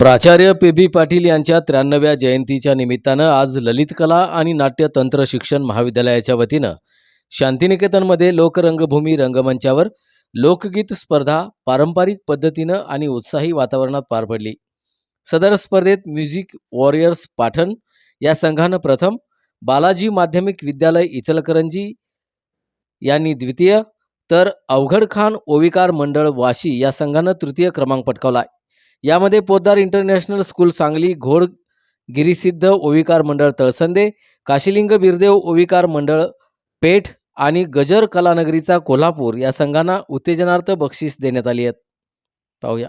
प्राचार्य पी बी पाटील यांच्या त्र्याण्णव्या जयंतीच्या निमित्तानं आज ललित कला आणि नाट्य तंत्र शिक्षण महाविद्यालयाच्या वतीनं शांतिनिकेतनमध्ये लोकरंगभूमी रंगमंचावर लोकगीत स्पर्धा पारंपरिक पद्धतीनं आणि उत्साही वातावरणात पार पडली. सदर स्पर्धेत म्युझिक वॉरियर्स पाठण या संघानं प्रथम बालाजी माध्यमिक विद्यालय इचलकरंजी यांनी द्वितीय तर अवघड खान ओविकार मंडळ वाशी या संघानं तृतीय क्रमांक पटकावला. यामध्ये पोद्दार इंटरनॅशनल स्कूल सांगली घोड गिरीसिद्ध ओविकार मंडळ तळसंदे काशीलिंग बिरदेव ओविकार मंडळ पेठ आणि गजर कलानगरीचा कोल्हापूर या संघांना उत्तेजनार्थ बक्षीस देण्यात आली आहेत पाहूया.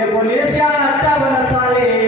एकोणीसशे अठ्ठावन्न साली